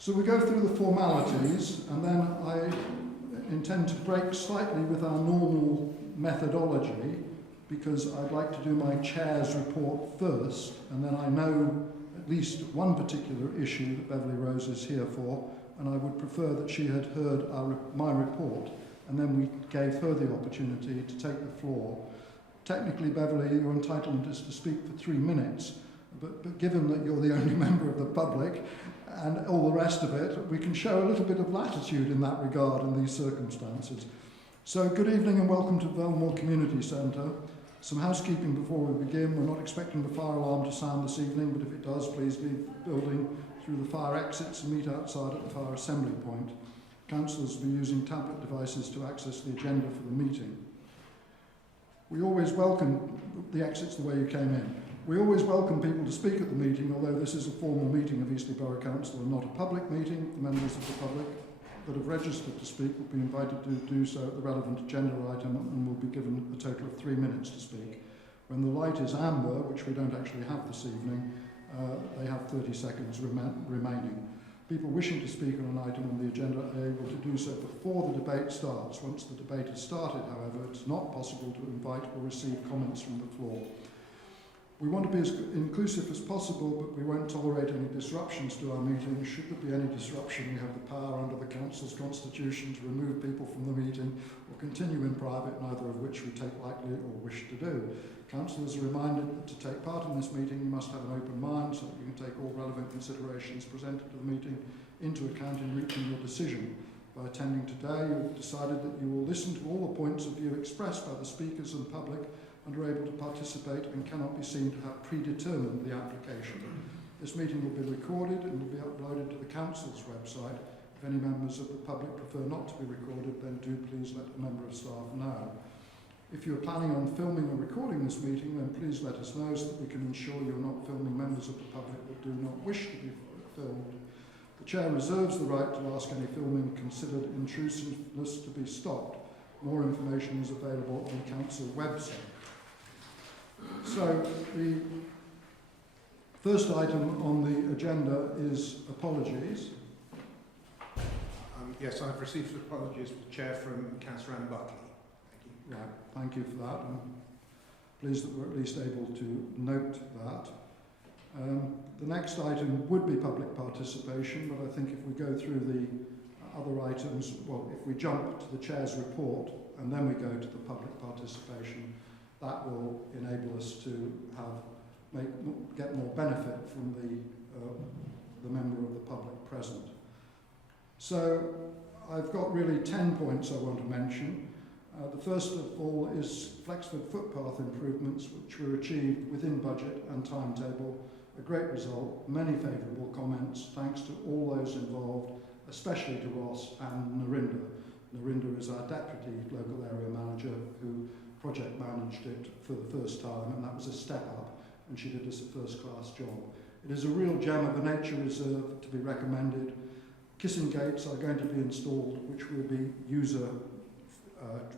So we go through the formalities, and then I intend to break slightly with our normal methodology, because I'd like to do my chair's report first, and then I know at least one particular issue that Beverly Rose is here for, and I would prefer that she had heard my report, and then we gave her the opportunity to take the floor. Technically, Beverly, your entitlement is to speak for 3 minutes, but given that you're the only member of the public and all the rest of it, we can show a little bit of latitude in that regard in these circumstances. So good evening and welcome to Belmore Community Centre. Some housekeeping before we begin. We're not expecting the fire alarm to sound this evening, but if it does, please leave the building through the fire exits and meet outside at the fire assembly point. Councillors will be using tablet devices to access the agenda for the meeting. We always welcome the exits the way you came in. We always welcome people to speak at the meeting, although this is a formal meeting of Eastleigh Borough Council and not a public meeting. The members of the public that have registered to speak will be invited to do so at the relevant agenda item and will be given a total of 3 minutes to speak. When the light is amber, which we don't actually have this evening, they have 30 seconds remaining. People wishing to speak on an item on the agenda are able to do so before the debate starts. Once the debate has started, however, it's not possible to invite or receive comments from the floor. We want to be as inclusive as possible, but we won't tolerate any disruptions to our meeting. Should there be any disruption, we have the power under the Council's constitution to remove people from the meeting or continue in private, neither of which we take lightly or wish to do. Councillors are reminded that to take part in this meeting, you must have an open mind so that you can take all relevant considerations presented to the meeting into account in reaching your decision. By attending today, you've decided that you will listen to all the points of view expressed by the speakers and public and are able to participate and cannot be seen to have predetermined the application. This meeting will be recorded and will be uploaded to the Council's website. If any members of the public prefer not to be recorded, then do please let a member of staff know. If you're planning on filming or recording this meeting, then please let us know so that we can ensure you're not filming members of the public that do not wish to be filmed. The Chair reserves the right to ask any filming considered intrusiveness to be stopped. More information is available on the Council website. So the first item on the agenda is apologies. Yes, I've received apologies for the Chair from Councillor Anne Buckley. Thank you. Right, thank you for that. I'm pleased that we're at least able to note that. The next item would be public participation, but I think if we go through the other items, well, if we jump to the Chair's report and then we go to the public participation, that will enable us to get more benefit from the member of the public present. So I've got really 10 points I want to mention. The first of all is Flexford footpath improvements, which were achieved within budget and timetable. A great result, many favourable comments, thanks to all those involved, especially to Ross and Narinda. Narinda is our deputy local area manager who project managed it for the first time, and that was a step up, and she did us a first-class job. It is a real gem of a nature reserve to be recommended. Kissing gates are going to be installed, which will be user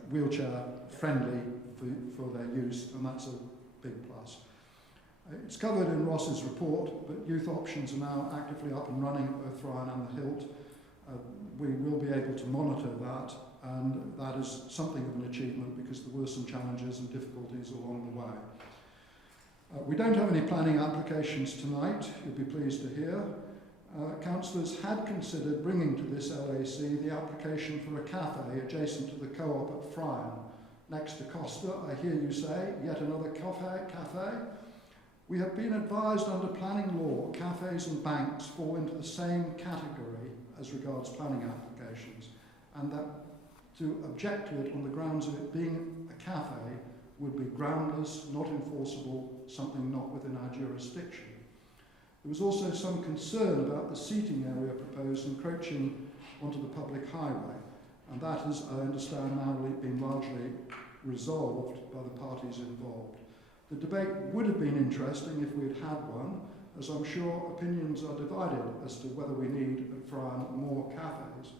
wheelchair friendly for their use, and that's a big plus. It's covered in Ross's report, but youth options are now actively up and running at both Ryan and the Hilt. We will be able to monitor that, and that is something of an achievement because there were some challenges and difficulties along the way. We don't have any planning applications tonight, you'll be pleased to hear. Councillors had considered bringing to this LAC the application for a cafe adjacent to the co-op at Fryan, next to Costa. I hear you say, yet another cafe. We have been advised under planning law, cafes and banks fall into the same category as regards planning applications, and that to object to it on the grounds of it being a cafe would be groundless, not enforceable, something not within our jurisdiction. There was also some concern about the seating area proposed encroaching onto the public highway, and that has, I understand, now been largely resolved by the parties involved. The debate would have been interesting if we had had one, as I'm sure opinions are divided as to whether we need at Fryan more cafes.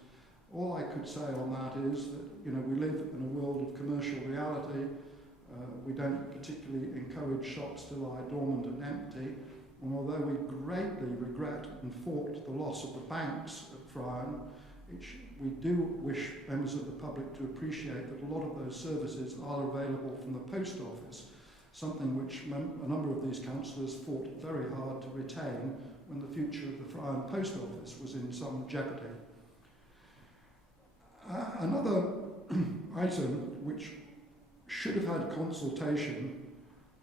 All I could say on that is that, we live in a world of commercial reality. We don't particularly encourage shops to lie dormant and empty. And although we greatly regret and fought the loss of the banks at Friern, we do wish members of the public to appreciate that a lot of those services are available from the post office, something which a number of these councillors fought very hard to retain when the future of the Friern post office was in some jeopardy. Another item which should have had consultation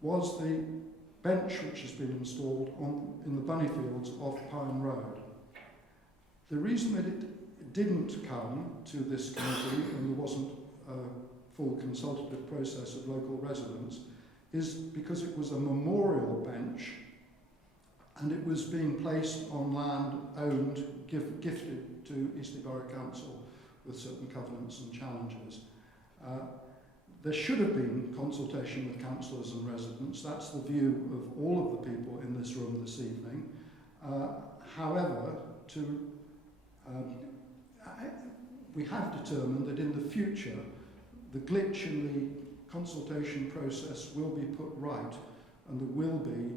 was the bench which has been installed in the bunny fields off Pine Road. The reason that it didn't come to this committee and there wasn't a full consultative process of local residents is because it was a memorial bench and it was being placed on land owned, gifted to Eastleigh Borough Council with certain covenants and challenges. There should have been consultation with councillors and residents. That's the view of all of the people in this room this evening. However, we have determined that in the future, the glitch in the consultation process will be put right, and there will be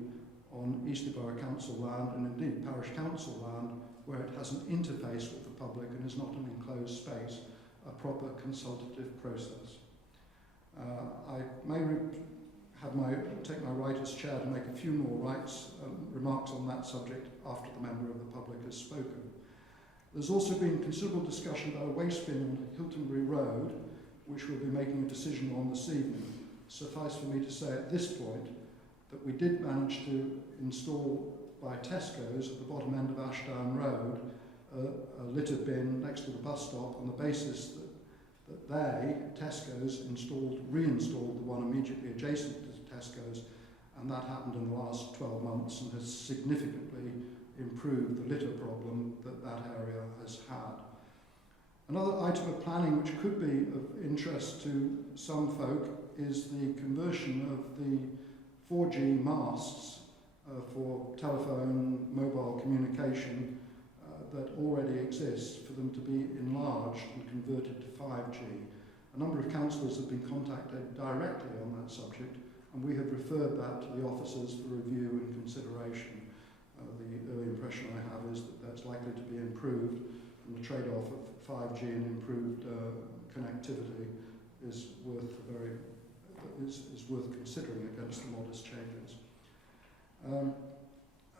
on Eastleigh Borough Council land, and indeed Parish Council land, where it has an interface with the public and is not an enclosed space, a proper consultative process. I may take my right as chair to make a few more remarks on that subject after the member of the public has spoken. There's also been considerable discussion about a waste bin on Hiltingbury Road, which we'll be making a decision on this evening. Suffice for me to say at this point that we did manage to install by Tesco's at the bottom end of Ashdown Road a litter bin next to the bus stop on the basis that they, Tesco's, reinstalled the one immediately adjacent to Tesco's, and that happened in the last 12 months and has significantly improved the litter problem that area has had. Another item of planning which could be of interest to some folk is the conversion of the 4G masts for telephone, mobile communication that already exists, for them to be enlarged and converted to 5G. A number of councillors have been contacted directly on that subject, and we have referred that to the officers for review and consideration. The early impression I have is that that's likely to be improved, and the trade-off of 5G and improved connectivity is worth considering against the modest changes.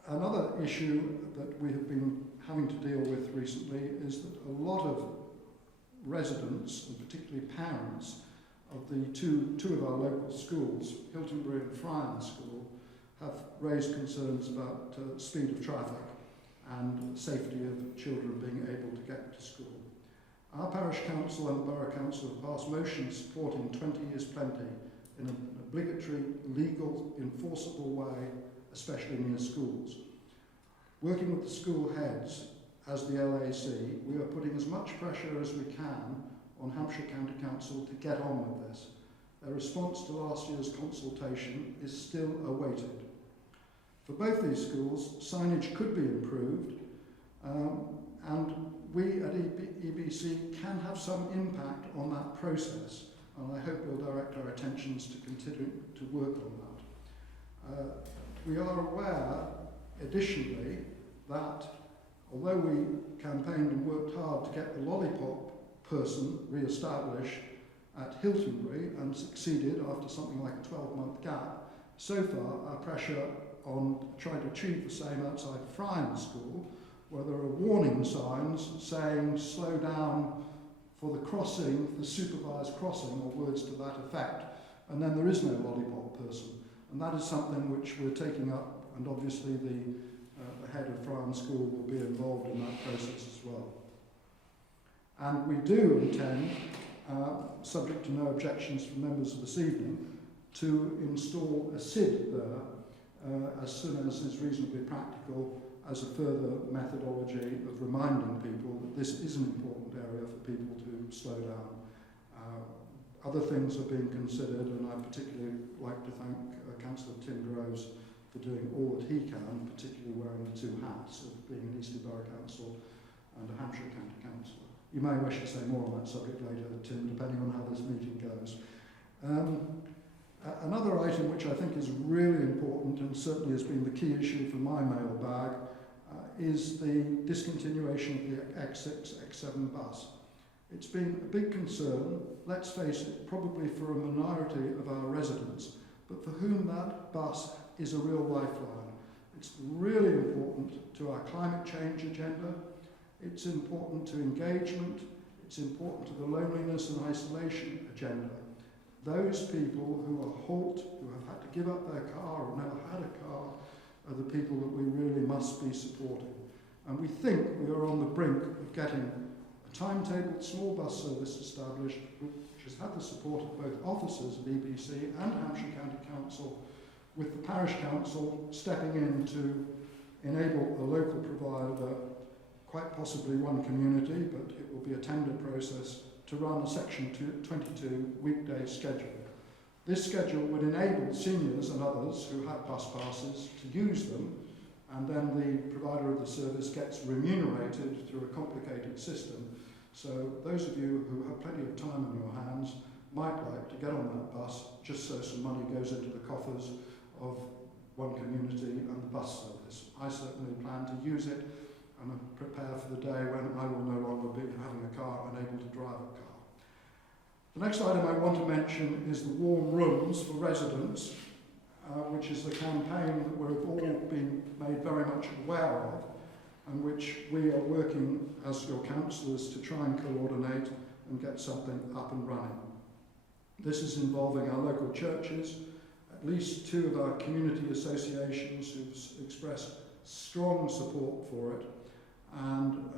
Another issue that we have been having to deal with recently is that a lot of residents, and particularly parents, of the two of our local schools, Hiltingbury and Friern School, have raised concerns about speed of traffic and safety of children being able to get to school. Our parish council and the borough council have passed motions supporting 20 years plenty in an obligatory, legal, enforceable way, especially near schools. Working with the school heads as the LAC, we are putting as much pressure as we can on Hampshire County Council to get on with this. Their response to last year's consultation is still awaited. For both these schools, signage could be improved, and we at EBC can have some impact on that process, and I hope we'll direct our attentions to continue to work on that. We are aware, additionally, that although we campaigned and worked hard to get the lollipop person re-established at Hiltingbury and succeeded after something like a 12-month gap, so far our pressure on trying to achieve the same outside Friern School, where there are warning signs saying slow down for the crossing, the supervised crossing, or words to that effect, and then there is no lollipop person. And that is something which we're taking up, and obviously the head of Friern School will be involved in that process as well. And we do intend, subject to no objections from members this evening, to install a SID there as soon as is reasonably practical, as a further methodology of reminding people that this is an important area for people to slow down. Other things are being considered, and I'd particularly like to thank Councillor Tim Groves for doing all that he can, particularly wearing the two hats of being an Eastleigh Borough Council and a Hampshire County Councillor. You may wish to say more on that subject later, Tim, depending on how this meeting goes. Another item which I think is really important and certainly has been the key issue for my mailbag is the discontinuation of the X6, X7 bus. It's been a big concern, let's face it, probably for a minority of our residents, but for whom that bus is a real lifeline. It's really important to our climate change agenda, it's important to engagement, it's important to the loneliness and isolation agenda. Those people who are halt, who have had to give up their car or never had a car, are the people that we really must be supporting. And we think we are on the brink of getting a timetabled small bus service established, which has had the support of both officers of EBC and Hampshire County Council, with the Parish Council stepping in to enable a local provider, quite possibly one community, but it will be a tender process, to run a Section 22 weekday schedule. This schedule would enable seniors and others who have bus passes to use them, and then the provider of the service gets remunerated through a complicated system. So those of you who have plenty of time on your hands might like to get on that bus just so some money goes into the coffers of one community and the bus service. I certainly plan to use it and prepare for the day when I will no longer be having a car and able to drive a car. The next item I want to mention is the warm rooms for residents, which is the campaign that we've all been made very much aware of, and which we are working as your councillors to try and coordinate and get something up and running. This is involving our local churches, at least 2 of our community associations who've expressed strong support for it, and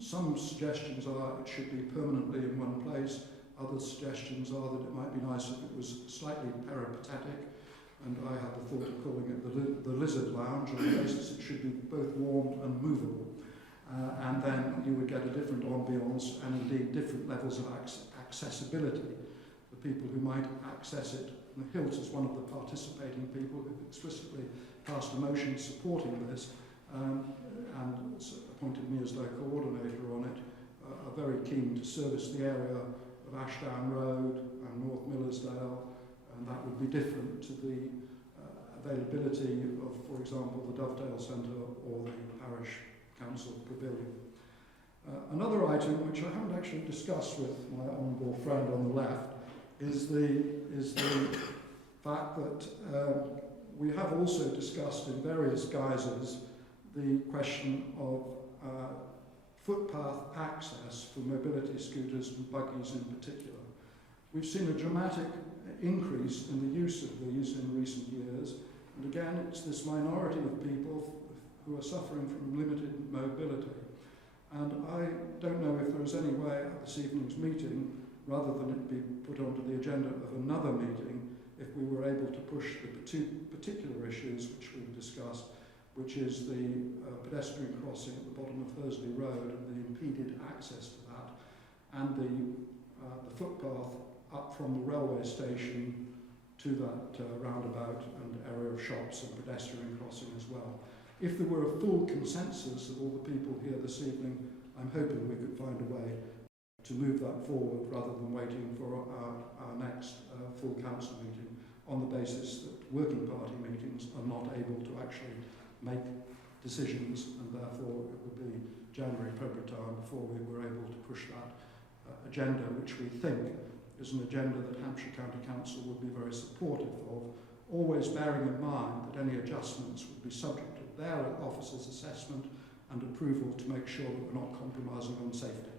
some suggestions are it should be permanently in one place. Other suggestions are that it might be nice if it was slightly peripatetic, and I had the thought of calling it the Lizard Lounge on the basis it should be both warm and movable. And then you would get a different ambience and indeed different levels of accessibility for people who might access it. And Hilt is one of the participating people who explicitly passed a motion supporting this and appointed me as their coordinator on it, are very keen to service the area of Ashdown Road and North Millersdale, and that would be different to the availability of, for example, the Dovedale Centre or the Parish Council Pavilion. Another item which I haven't actually discussed with my honourable friend on the left is the fact that we have also discussed in various guises the question of footpath access for mobility scooters and buggies in particular. We've seen a dramatic increase in the use of these in recent years, and again it's this minority of people who are suffering from limited mobility. And I don't know if there is any way at this evening's meeting, rather than it be put onto the agenda of another meeting, if we were able to push the 2 particular issues which we've discussed, which is the pedestrian crossing at the bottom of Hursley Road and the impeded access to that, and the footpath up from the railway station to that roundabout and area of shops and pedestrian crossing as well. If there were a full consensus of all the people here this evening, I'm hoping we could find a way to move that forward rather than waiting for our next full council meeting on the basis that working party meetings are not able to actually make decisions, and therefore it would be January, February time before we were able to push that agenda, which we think is an agenda that Hampshire County Council would be very supportive of, always bearing in mind that any adjustments would be subject to their officer's assessment and approval to make sure that we're not compromising on safety.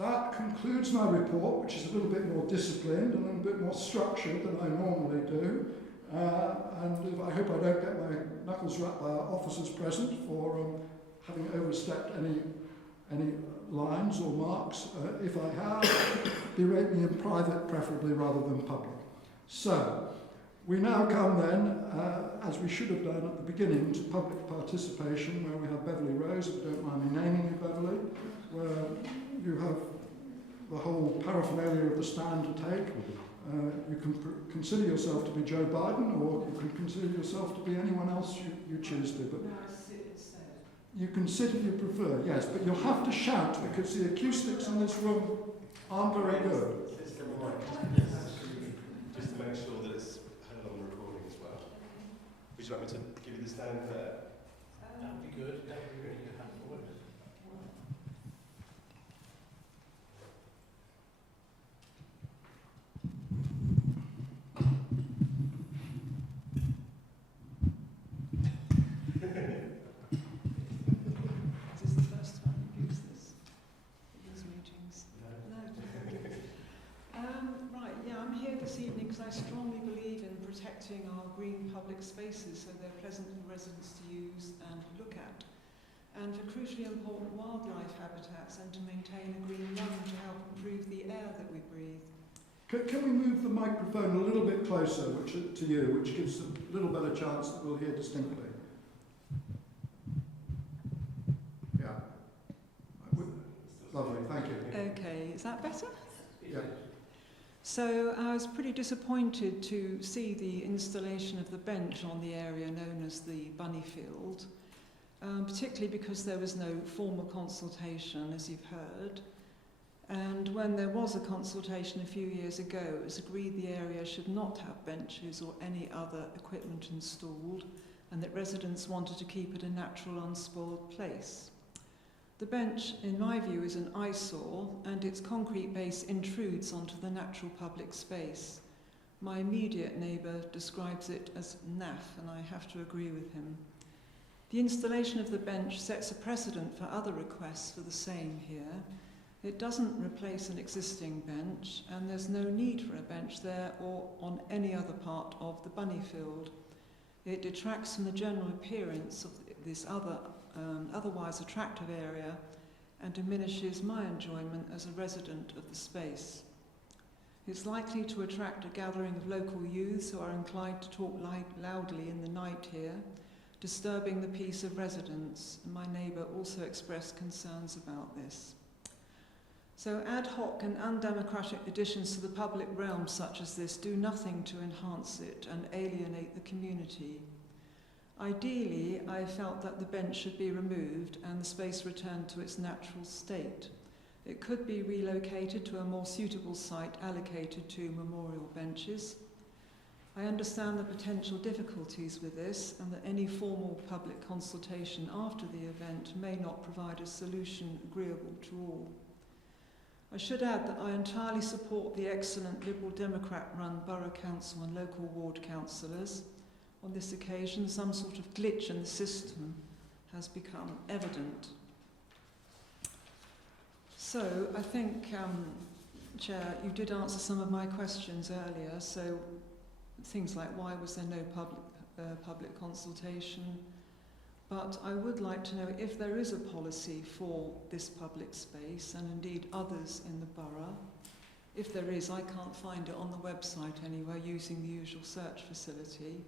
That concludes my report, which is a little bit more disciplined and a little bit more structured than I normally do. And I hope I don't get my knuckles rapped by our officers present for having overstepped any lines or marks. If I have, berate me in private, preferably rather than public. So, we now come then, as we should have done at the beginning, to public participation, where we have Beverly Rose, if you don't mind me naming you, Beverly, where you have the whole paraphernalia of the stand to take. You can consider yourself to be Joe Biden, or you can consider yourself to be anyone else you choose to. But you can sit if you prefer, yes, but you'll have to shout because the acoustics in this room aren't very good. to make sure that it's heard on the recording as well. Would you like me to give you the stand there? That would be good. That would be really good. Hand forward. Is this the first time you've used this at these meetings? No. No. Right, yeah, I'm here this evening because I strongly believe in protecting our green public spaces so they're pleasant for residents to use and look at, and for crucially important wildlife habitats, and to maintain a green lung to help improve the air that we breathe. Can we move the microphone a little bit closer to you, which gives a little better chance that we'll hear distinctly? Yeah. Lovely, thank you. Okay, is that better? Yeah. So I was pretty disappointed to see the installation of the bench on the area known as the Bunny Field, particularly because there was no formal consultation, as you've heard. And when there was a consultation a few years ago, it was agreed the area should not have benches or any other equipment installed, and that residents wanted to keep it a natural, unspoiled place. The bench, in my view, is an eyesore, and its concrete base intrudes onto the natural public space. My immediate neighbour describes it as naff, and I have to agree with him. The installation of the bench sets a precedent for other requests for the same here. It doesn't replace an existing bench, and there's no need for a bench there or on any other part of the Bunny Field. It detracts from the general appearance of this otherwise attractive area and diminishes my enjoyment as a resident of the space. It's likely to attract a gathering of local youths who are inclined to talk loudly in the night here, disturbing the peace of residents. My neighbour also expressed concerns about this. So ad hoc and undemocratic additions to the public realm such as this do nothing to enhance it and alienate the community. Ideally, I felt that the bench should be removed and the space returned to its natural state. It could be relocated to a more suitable site allocated to memorial benches. I understand the potential difficulties with this and that any formal public consultation after the event may not provide a solution agreeable to all. I should add that I entirely support the excellent Liberal Democrat-run Borough Council and local ward councillors. On this occasion, some sort of glitch in the system has become evident. So I think, Chair, you did answer some of my questions earlier. So things like why was there no public consultation? But I would like to know if there is a policy for this public space and indeed others in the borough. If there is, I can't find it on the website anywhere using the usual search facility.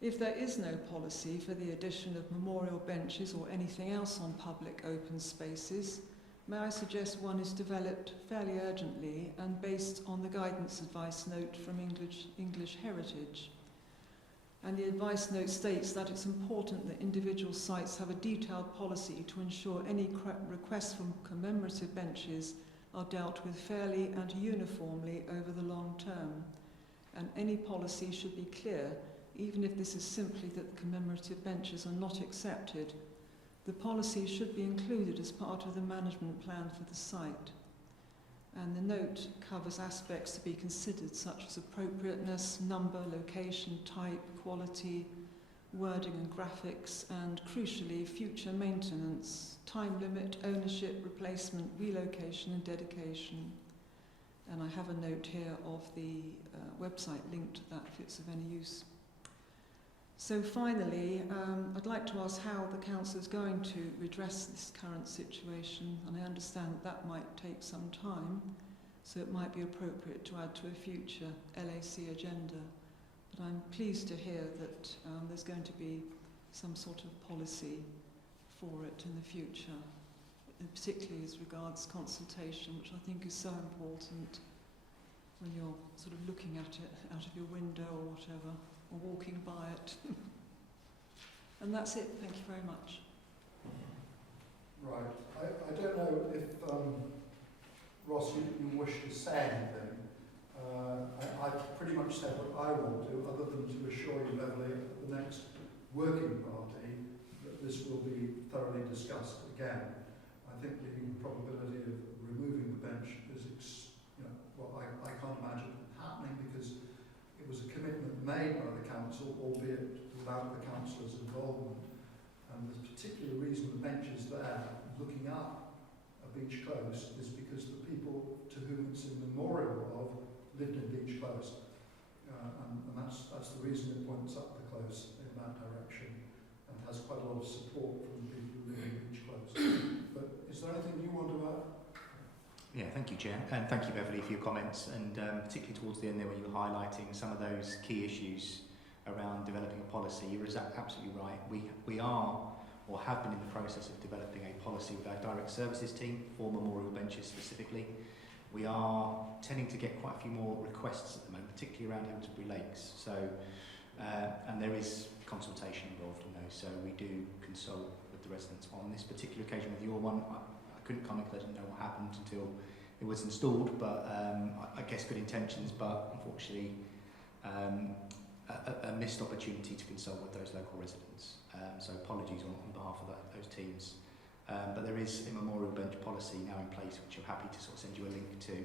If there is no policy for the addition of memorial benches or anything else on public open spaces, may I suggest one is developed fairly urgently and based on the guidance advice note from English Heritage. And the advice note states that it's important that individual sites have a detailed policy to ensure any requests for commemorative benches are dealt with fairly and uniformly over the long term. And any policy should be clear, even if this is simply that the commemorative benches are not accepted. The policy should be included as part of the management plan for the site. And the note covers aspects to be considered such as appropriateness, number, location, type, quality, wording and graphics, and crucially future maintenance, time limit, ownership, replacement, relocation and dedication. And I have a note here of the website link to that if it's of any use. So finally, I'd like to ask how the Council is going to redress this current situation, and I understand that might take some time, so it might be appropriate to add to a future LAC agenda. But I'm pleased to hear that there's going to be some sort of policy for it in the future, particularly as regards consultation, which I think is so important when you're sort of looking at it out of your window or whatever, or walking by it. And that's it. Thank you very much. Right. I don't know if, Ross, you wish to say anything. I pretty much said what I want to, other than to assure you, Beverly, at the next working party, that this will be thoroughly discussed again. I think the probability of removing the bench is, I can't imagine it happening, because it was a commitment made by the council, albeit without the councillor's involvement. And the particular reason the bench is there, looking up a beach close, is because the people to whom it's in memorial of lived in Beach Close. And that's the reason it points up the close in that direction, and has quite a lot of support from the people who live in Beach Close. But is there anything you want to add? Yeah, thank you, Chair, and thank you, Beverly, for your comments, and particularly towards the end there when you were highlighting some of those key issues around developing a policy. You're absolutely right. We are, or have been, in the process of developing a policy with our direct services team for memorial benches specifically. We are tending to get quite a few more requests at the moment, particularly around Hiltingbury Lakes. So, and there is consultation involved in those, so we do consult with the residents. On this particular occasion with your one, I couldn't comment because I didn't know what happened until it was installed, but I guess good intentions, but unfortunately a missed opportunity to consult with those local residents. So apologies on behalf of those teams. But there is a memorial bench policy now in place, which I'm happy to sort of send you a link to,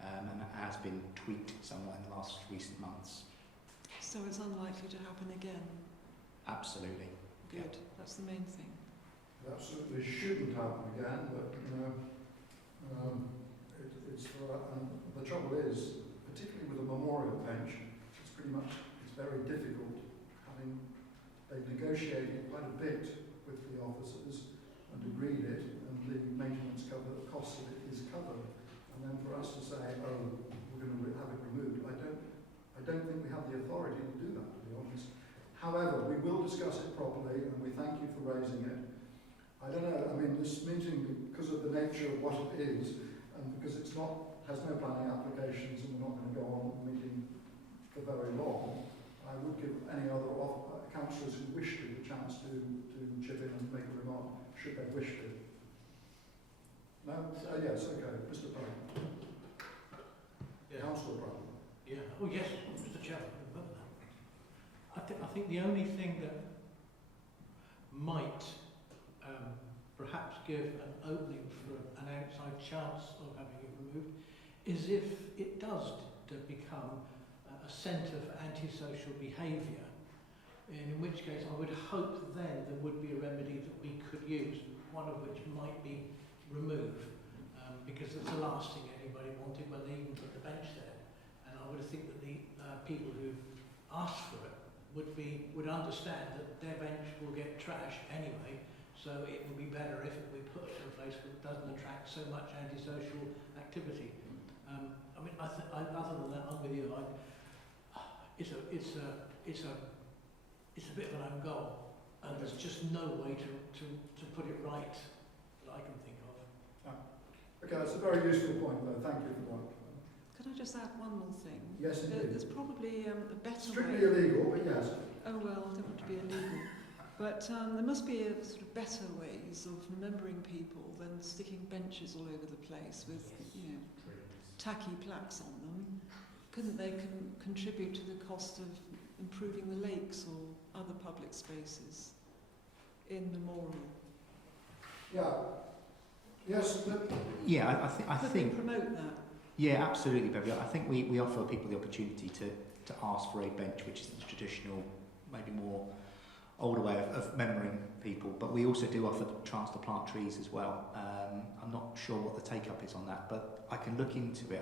and that has been tweaked somewhat in the last recent months. So it's unlikely to happen again? Absolutely. Good, yeah. That's the main thing. It absolutely shouldn't happen again, but it's and the trouble is, particularly with a memorial bench, it's very difficult. They've negotiated quite a bit with the officers and agreed it, and the maintenance cost of it is covered. And then for us to say, oh, we're going to have it removed, I don't think we have the authority to do that, to be honest. However, we will discuss it properly, and we thank you for raising it. I don't know, this meeting, because of the nature of what it is, and because has no planning applications, and we're not going to go on meeting for very long, I would give any other councillors who wish to the chance to chip in and make a remark, should they wish to. No? Yes, okay. Mr. Pratt. Yeah. Councillor Pratt. Yeah. Oh yes, Mr. Chairman. I think the only thing that might perhaps give an opening for an outside chance of having it removed is if it does become a centre for antisocial behaviour, in which case I would hope then there would be a remedy that we could use, one of which might be remove, because it's the last thing anybody wanted when they even put the bench there. And I would think that the people who asked for it would understand that their bench will get trashed anyway, so it would be better if it would be put to a place that doesn't attract so much antisocial activity. Other than that, I'm with you. It's a bit of an own goal, and there's just no way to put it right that I can think of. Okay, that's a very useful point, though. Thank you for that. Could I just add one more thing? Yes, indeed. There's probably a better Strictly way. illegal, but yes. Oh well, I don't want to be illegal. But there must be a sort of better ways of remembering people than sticking benches all over the place with, tacky plaques on them. Couldn't they contribute to the cost of improving the lakes or other public spaces in memorial? Yeah. Yes. Yeah, I Could think. we promote that? Yeah, absolutely, Beverly. I think we offer people the opportunity to ask for a bench, which is the traditional, maybe more older way of remembering people, but we also do offer the chance to plant trees as well. I'm not sure what the take-up is on that, but I can look into it.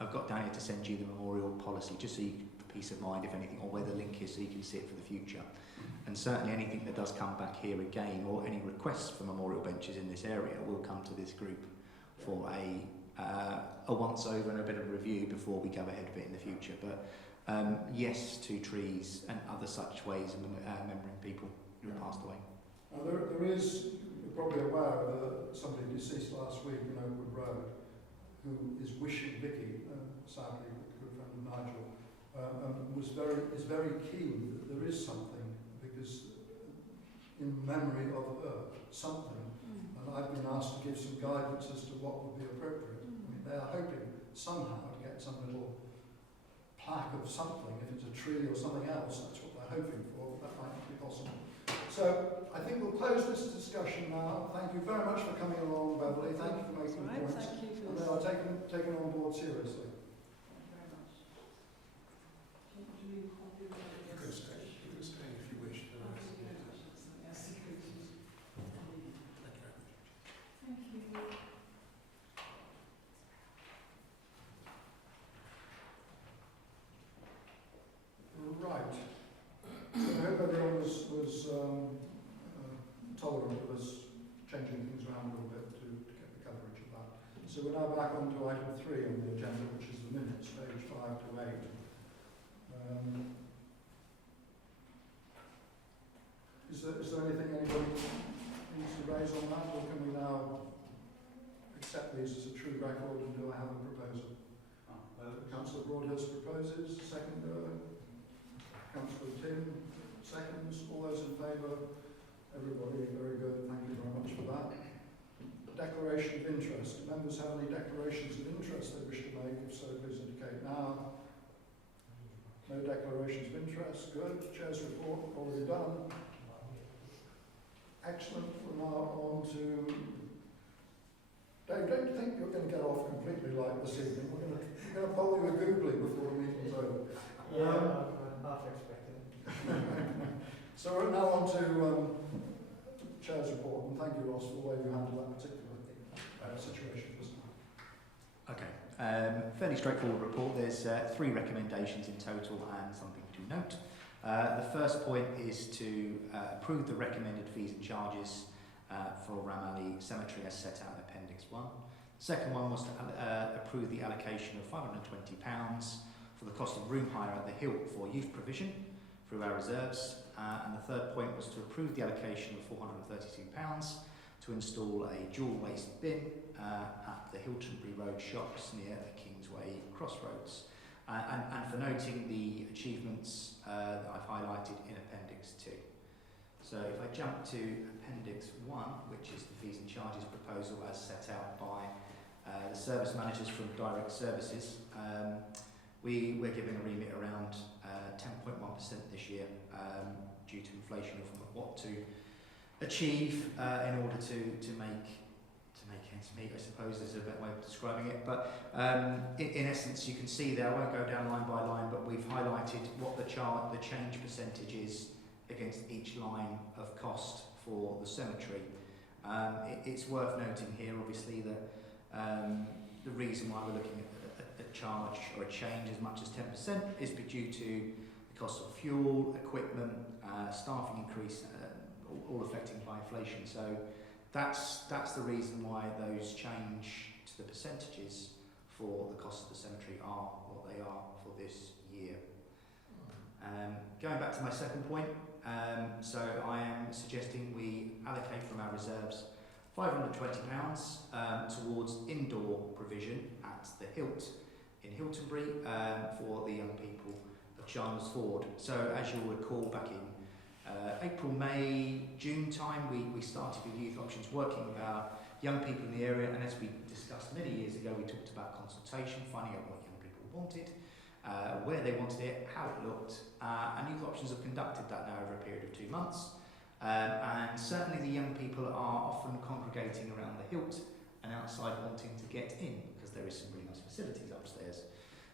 I've got down here to send you the memorial policy, just so you can, for peace of mind, if anything, or where the link is so you can see it for the future. And certainly anything that does come back here again, or any requests for memorial benches in this area, will come to this group for a once-over and a bit of review before we go ahead with it in the future. But yes to trees and other such ways of remembering people who have passed away. There is, you're probably aware of somebody deceased last week in Oakwood Road who is wishing Vicky, sadly, a good friend of Nigel, is very keen that there is something, because in memory of her, something. And I've been asked to give some guidance as to what would be appropriate. They are hoping somehow to get some little plaque of something, if it's a tree or something else, that's what they're hoping for, but that might not be possible. So I think we'll close this discussion now. Thank you very much for coming along, Beverly. Thank you for making the Right, points. thank you for And this. they are taken on board seriously. Thank you very much. You can stay if you wish. Thank you. Right. I hope everyone was tolerant of us changing things around a little bit to get the coverage of that. So we're now back on to item 3 on the agenda, which is the minutes, page 5 to 8. Is there anything anybody needs to raise on that, or can we now accept these as a true record, and do I have a proposal? Councillor Broadhurst proposes, seconder. Councillor Tim seconds. All those in favour? Everybody, very good. Thank you very much for that. Declaration of interest. Do members have any declarations of interest they wish to make? If so, please indicate now. No declarations of interest. Good. Chair's report already done. Excellent. We're now on to... Dave, don't you think you're going to get off completely like this evening? We're going to poll you a googly before the meeting's over. Half expected. So we're now on to Chair's report, and thank you, Ross, for the way you handled that particular situation just now. Okay, fairly straightforward report. There's 3 recommendations in total and something to note. The first point is to approve the recommended fees and charges for Ramalley Cemetery as set out in Appendix 1. The second one was to approve the allocation of £520 for the cost of room hire at the Hilt for youth provision through our reserves. And the third point was to approve the allocation of £432 to install a dual waste bin at the Hiltingbury Road shops near the Kingsway Crossroads. And for noting the achievements that I've highlighted in Appendix 2. So if I jump to Appendix 1, which is the fees and charges proposal as set out by the service managers from Direct Services, we're giving a remit around 10.1% this year due to inflation of what to achieve in order to make ends meet, I suppose is a better way of describing it. But in essence, you can see there, I won't go down line by line, but we've highlighted what the change percentage is against each line of cost for the cemetery. It's worth noting here, obviously, that the reason why we're looking at a charge or a change as much as 10% is due to the cost of fuel, equipment, staffing increase, all affected by inflation. So that's the reason why those change to the percentages for the cost of the cemetery are what they are for this year. Going back to my second point, so I am suggesting we allocate from our reserves £520 towards indoor provision at the Hilt in Hiltingbury for the young people of Chandler's Ford. So as you'll recall, back in April, May, June time, we started with Youth Options, working with our young people in the area, and as we discussed many years ago, we talked about consultation, finding out what young people wanted, where they wanted it, how it looked, and Youth Options have conducted that now over a period of 2 months. And certainly the young people are often congregating around the Hilt and outside wanting to get in, because there is some really nice facilities upstairs.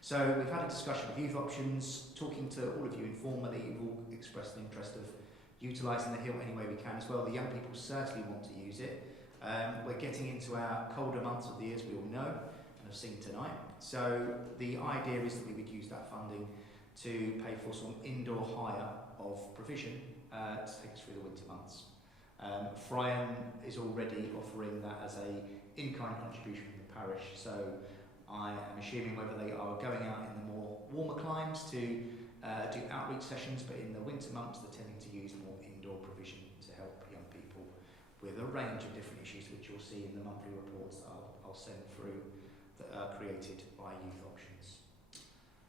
So we've had a discussion with Youth Options, talking to all of you informally. You've all expressed an interest of utilising the Hilt any way we can as well. The young people certainly want to use it. We're getting into our colder months of the year, as we all know and have seen tonight. So the idea is that we would use that funding to pay for some indoor hire of provision to take us through the winter months. Fryan is already offering that as a in-kind contribution from the parish, so I am assuming whether they are going out in the more warmer climes to do outreach sessions, but in the winter months they're tending to use more indoor provision to help young people with a range of different issues, which you'll see in the monthly reports that I'll send through that are created by Youth Options.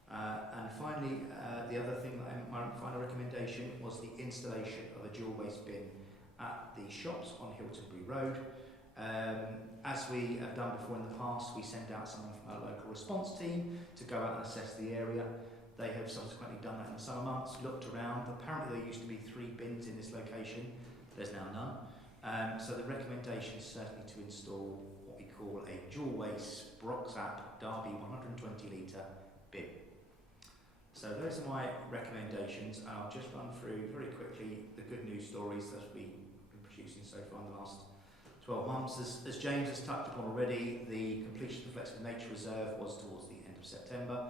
And finally, the other thing, my final recommendation was the installation of a dual waste bin at the shops on Hiltingbury Road. As we have done before in the past, we send out someone from our local response team to go out and assess the area. They have subsequently done that in the summer months, looked around. Apparently there used to be 3 bins in this location. There's now none. So the recommendation is certainly to install what we call a dual waste Broxap Derby 120 litre bin. So those are my recommendations, and I'll just run through very quickly the good news stories that we've been producing so far in the last 12 months. As James has touched upon already, the completion of the Flexible Nature Reserve was towards the end of September.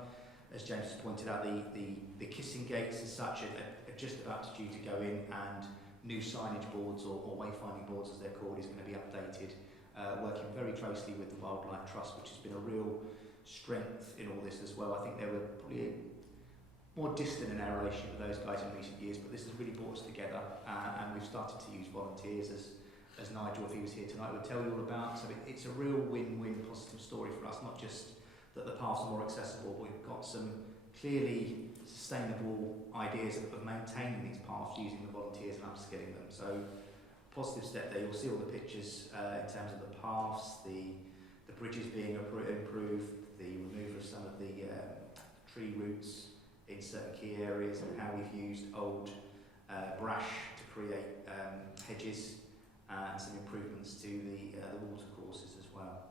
As James has pointed out, the kissing gates as such are just about due to go in, and new signage boards or wayfinding boards as they're called is going to be updated, working very closely with the Wildlife Trust, which has been a real strength in all this as well. I think they were probably more distant in our relationship with those guys in recent years, but this has really brought us together, and we've started to use volunteers, as Nigel, if he was here tonight, would tell you all about. So it's a real win-win positive story for us, not just that the paths are more accessible, but we've got some clearly sustainable ideas of maintaining these paths using the volunteers and upskilling them. So positive step there. You'll see all the pictures in terms of the paths, the bridges being improved, the removal of some of the tree roots in certain key areas, and how we've used old brash to create hedges, and some improvements to the water courses as well.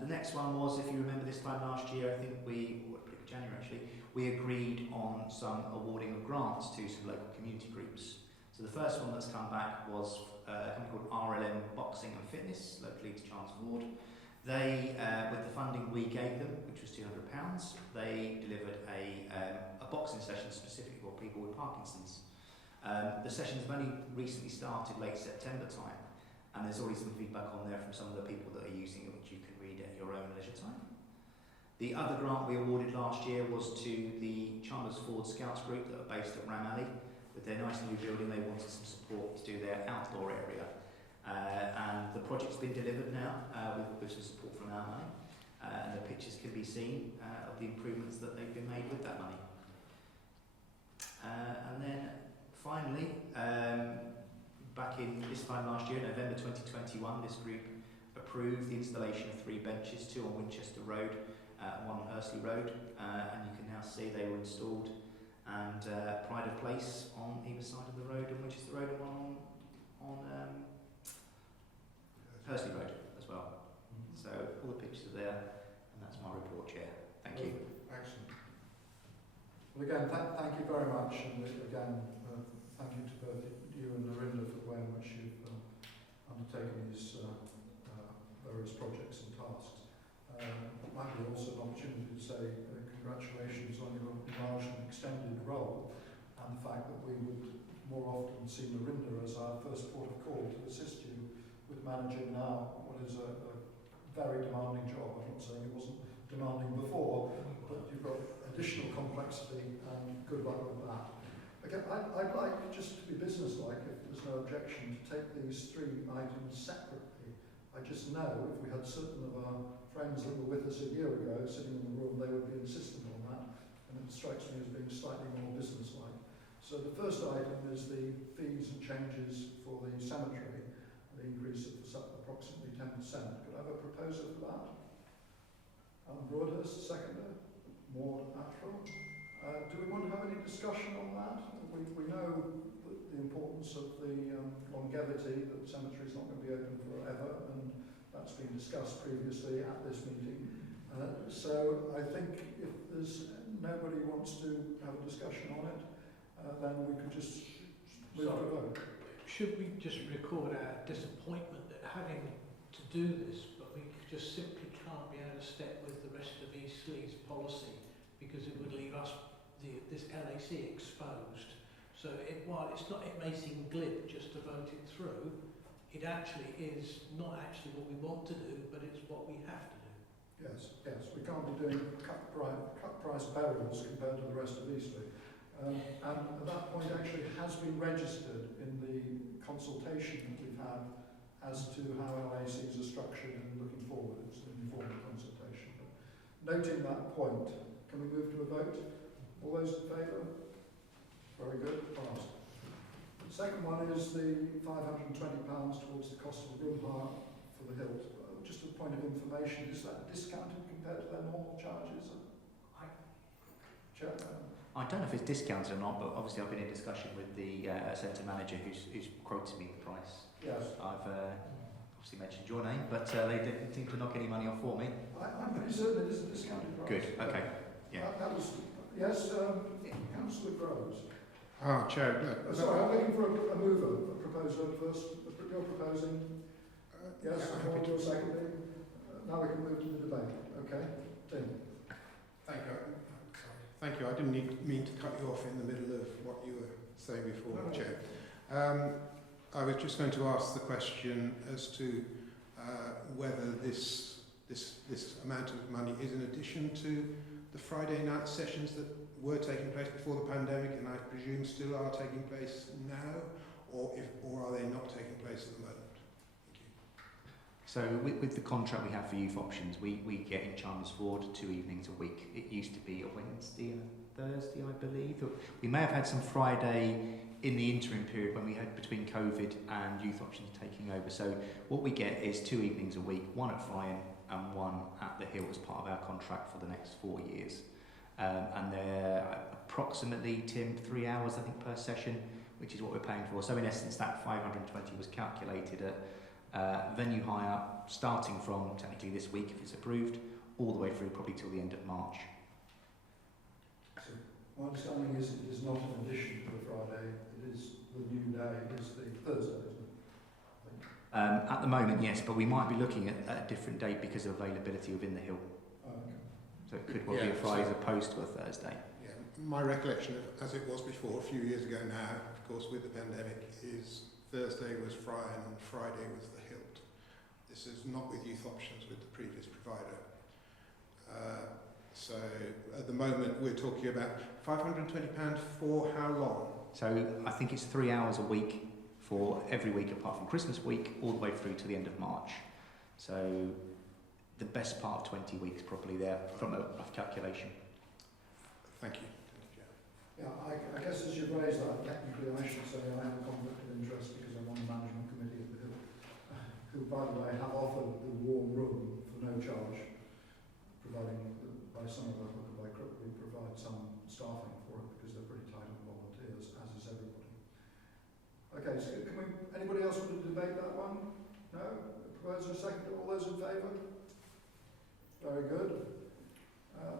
The next one was, if you remember this time last year, I think January actually, we agreed on some awarding of grants to some local community groups. So the first one that's come back was a company called RLM Boxing and Fitness, locally to Chandler. They, with the funding we gave them, which was £200, they delivered a boxing session specifically for people with Parkinson's. The sessions have only recently started late September time, and there's already some feedback on there from some of the people that are using it, which you can read at your own leisure time. The other grant we awarded last year was to the Chandler's Ford Scouts group that are based at Ram Alley. With their nice new building, they wanted some support to do their outdoor area. And the project's been delivered now with some support from our money. And the pictures can be seen of the improvements that they've been made with that money. And then finally, back in this time last year, November 2021, this group approved the installation of 3 benches, 2 on Winchester Road, 1 on Hursley Road, and you can now see they were installed, and Pride of Place on either side of the road, on Winchester Road, and 1 on Hursley Road as well. So all the pictures are there, and that's my report, Chair. Thank you. Excellent. Well, again, thank you very much, and again, thank you to both you and Narinda for the way in which you've undertaken these various projects and tasks. It might be also an opportunity to say congratulations on your enlarged and extended role, and the fact that we would more often see Narinda as our first port of call to assist you with managing now what is a very demanding job. I'm not saying it wasn't demanding before, but you've got additional complexity, and good luck with that. Again, I'd like, just to be businesslike, if there's no objection, to take these 3 items separately. I just know if we had certain of our friends that were with us a year ago sitting in the room, they would be insistent on that, and it strikes me as being slightly more businesslike. So the first item is the fees and changes for the cemetery, the increase of approximately 10%. Could I have a proposer for that? Alan Broadhurst, seconder. Maud Attrell. Do we want to have any discussion on that? We know the importance of the longevity, that the cemetery is not going to be open forever, and that's been discussed previously at this meeting. So I think if there's nobody wants to have a discussion on it, then we could just move to a vote. Should we just record our disappointment at having to do this, but we just simply can't be out of step with the rest of Eastleigh's policy, because it would leave us, this LAC, exposed. So while it may seem glib just to vote it through, it actually is not actually what we want to do, but it's what we have to do. Yes, we can't be doing cut price burials compared to the rest of Eastleigh. And at that point actually has been registered in the consultation that we've had as to how LACs are structured and looking forward. It's an informal consultation. But noting that point, can we move to a vote? All those in favour? Very good, passed. The second one is the £520 towards the cost of the room hire for the Hilt. Just a point of information, is that discounted compared to their normal charges? Chair? I don't know if it's discounted or not, but obviously I've been in discussion with the centre manager who's quoted me the price. Yes. I've obviously mentioned your name, but they didn't seem to knock any money off for me. I'm pretty certain it is a discounted price. Good, okay. Yeah. That was, yes, Councillor Groves. Chair. Sorry, I'm looking for a mover, a proposer first. You're proposing? Yes, happy to. you're seconding. Now we can move to the debate. Okay, Tim. Thank you. Sorry. Thank you. I didn't mean to cut you off in the middle of what you were saying before, No. Chair. I was just going to ask the question as to whether this amount of money is in addition to the Friday night sessions that were taking place before the pandemic, and I presume still are taking place now, or are they not taking place at the moment? Thank you. So with the contract we have for youth options, we get in Chandler's Ford 2 evenings a week. It used to be a Wednesday and a Thursday, I believe. We may have had some Friday in the interim period when we had between COVID and youth options taking over. So what we get is 2 evenings a week, one at Frion and one at the Hill as part of our contract for the next 4 years. And they're approximately, Tim, 3 hours, I think, per session, which is what we're paying for. So in essence, that 520 was calculated at venue hire, starting from technically this week, if it's approved, all the way through probably till the end of March. So my understanding is it is not an addition to the Friday. It is the new day. It is the Thursday, isn't it? At the moment, yes, but we might be looking at a different date because of availability within the Hill. Okay. So it could well be a Friday as opposed to a Thursday. Yeah, my recollection of as it was before, a few years ago now, of course, with the pandemic, is Thursday was Frion and Friday was the Hilt. This is not with youth options with the previous provider. So at the moment we're talking about £520 for how long? So I think it's 3 hours a week for every week apart from Christmas week, all the way through to the end of March. So the best part of 20 weeks probably there from a rough calculation. Thank you. Yeah, I guess as you've raised that, technically I should say I have a conflict of interest because I'm on the management committee of the Hill, who, by the way, have offered the warm room for no charge, providing by some of them, by Crook, we provide some staffing for it because they're pretty tight on volunteers, as is everybody. Okay, so can we, anybody else want to debate that one? No? Proposer second, all those in favour? Very good.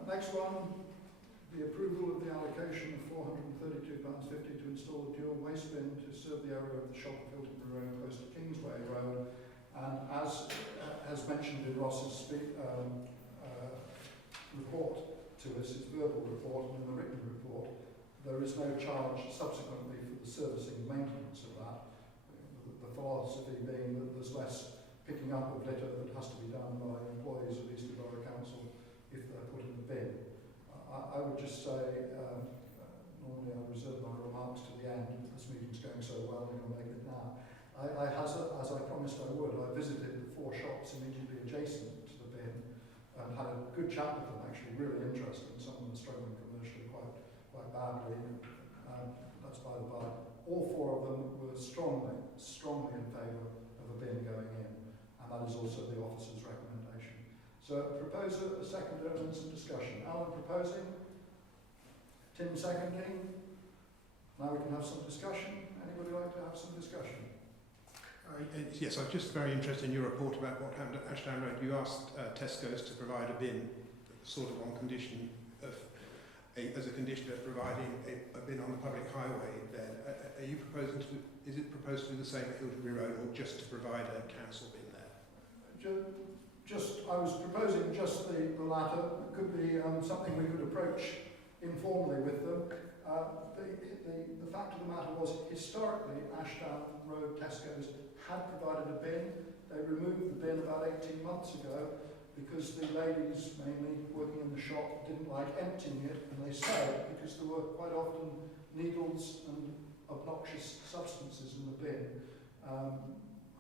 Next one. The approval of the allocation of £432.50 to install a dual waste bin to serve the area of the shop of Hiltingbury Road close to Kingsway Road. And as mentioned in Ross's report to us, his verbal report and in the written report, there is no charge subsequently for the servicing and maintenance of that. The philosophy being that there's less picking up of litter that has to be done by employees of East Borough Council if they're put in the bin. I would just say, normally I reserve my remarks to the end. This meeting's going so well, I'm going to make it now. As I promised I would, I visited the 4 shops immediately adjacent to the bin and had a good chat with them, actually, really interesting. Some of them are struggling commercially quite badly. That's by the by. All 4 of them were strongly in favour of a bin going in, and that is also the officer's recommendation. So a proposer, a seconder, and some discussion. Alan proposing, Tim seconding. Now we can have some discussion. Anybody like to have some discussion? Yes, I was just very interested in your report about what happened at Ashdown Road. You asked Tesco's to provide a bin, sort of on condition of, as a condition of providing a bin on the public highway. Then, are you proposing to? Is it proposed to do the same at Hiltingbury Road, or just to provide a council bin there? I was proposing just the latter. It could be something we could approach informally with them. The fact of the matter was, historically, Ashdown Road Tesco's had provided a bin. They removed the bin about 18 months ago because the ladies, mainly working in the shop, didn't like emptying it, and they said, because there were quite often needles and obnoxious substances in the bin.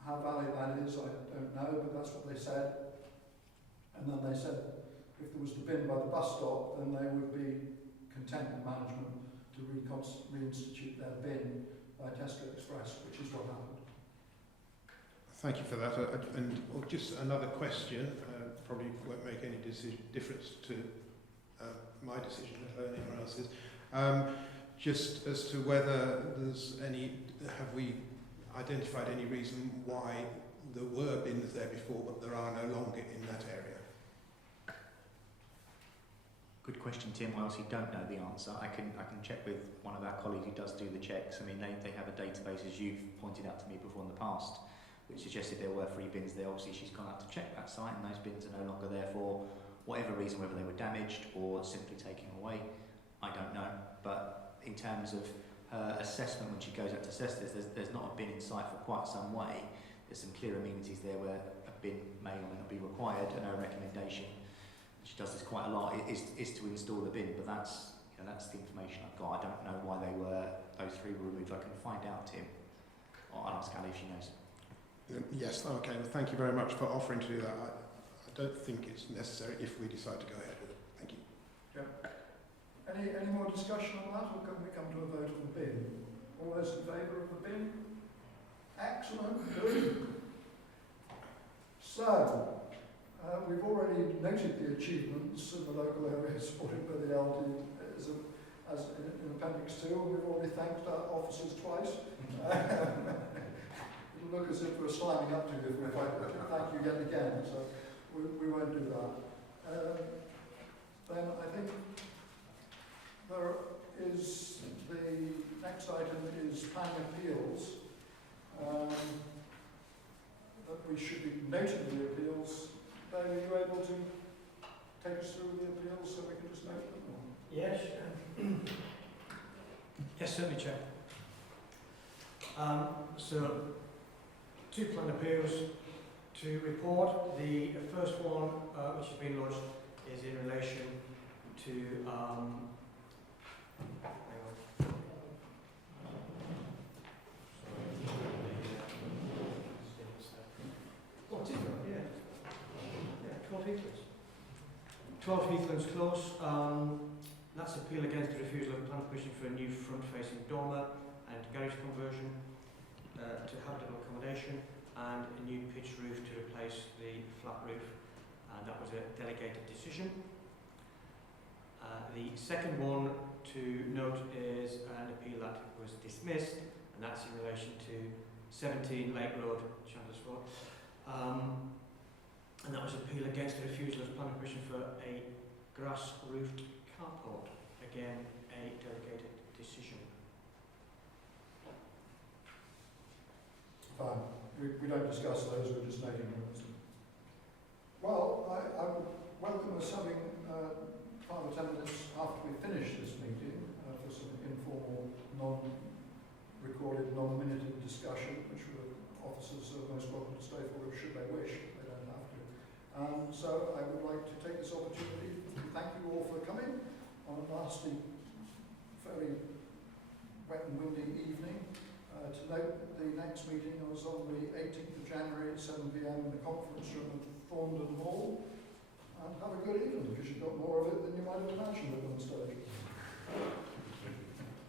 How valid that is, I don't know, but that's what they said. And then they said if there was the bin by the bus stop, then they would be content with management to reinstitute their bin by Tesco Express, which is what happened. Thank you for that. And just another question, probably won't make any difference to my decision, let alone anyone else's. Just as to whether have we identified any reason why there were bins there before but there are no longer in that area? Good question, Tim. I obviously don't know the answer. I can check with one of our colleagues who does do the checks. I mean, they have a database, as you've pointed out to me before in the past, which suggested there were 3 bins there. Obviously, she's gone out to check that site, and those bins are no longer there for whatever reason, whether they were damaged or simply taken away. I don't know. But in terms of her assessment, when she goes out to assess this, there's not a bin in sight for quite some way. There's some clear amenities there where a bin may or may not be required, and her recommendation, she does this quite a lot, is to install the bin, but that's the information I've got. I don't know why those 3 were removed. I can find out, Tim. Or I'll ask Ali if she knows. Yes, okay, well, thank you very much for offering to do that. I don't think it's necessary if we decide to go ahead with it. Thank you. Any more discussion on that, or can we come to a vote on the bin? All those in favour of the bin? Excellent, good. So, we've already noted the achievements in the local area supported by the LD as in Appendix 2, and we've already thanked our officers twice. It'll look as if we're slamming up to you if we thank you again, so we won't do that. Then I think there is the next item is planning appeals. That we should be noting the appeals. Dave, are you able to take us through the appeals so we can just note them? Yes. Yes, certainly, Chair. So, 2 plan appeals to report. The first one, which has been lodged, is in relation to hang on. 12 Heathlands Close. That's appeal against the refusal of plan permission for a new front-facing dormer and garage conversion to habitable accommodation, and a new pitch roof to replace the flat roof. And that was a delegated decision. The second one to note is an appeal that was dismissed, and that's in relation to 17 Lake Road, Chandler's Fort. And that was appeal against the refusal of planning permission for a grass-roofed carport. Again, a delegated decision. Fine. We don't discuss those, we're just noting them. Well, I would welcome us having 5 or 10 minutes after we finish this meeting for some informal, non-recorded, non-minuted discussion, which the officers are most welcome to stay for should they wish. They don't have to. So I would like to take this opportunity to thank you all for coming on a nasty, fairly wet and windy evening. To note that the next meeting was on the 18th of January at 7 p.m. in the conference room of Thorndon Hall.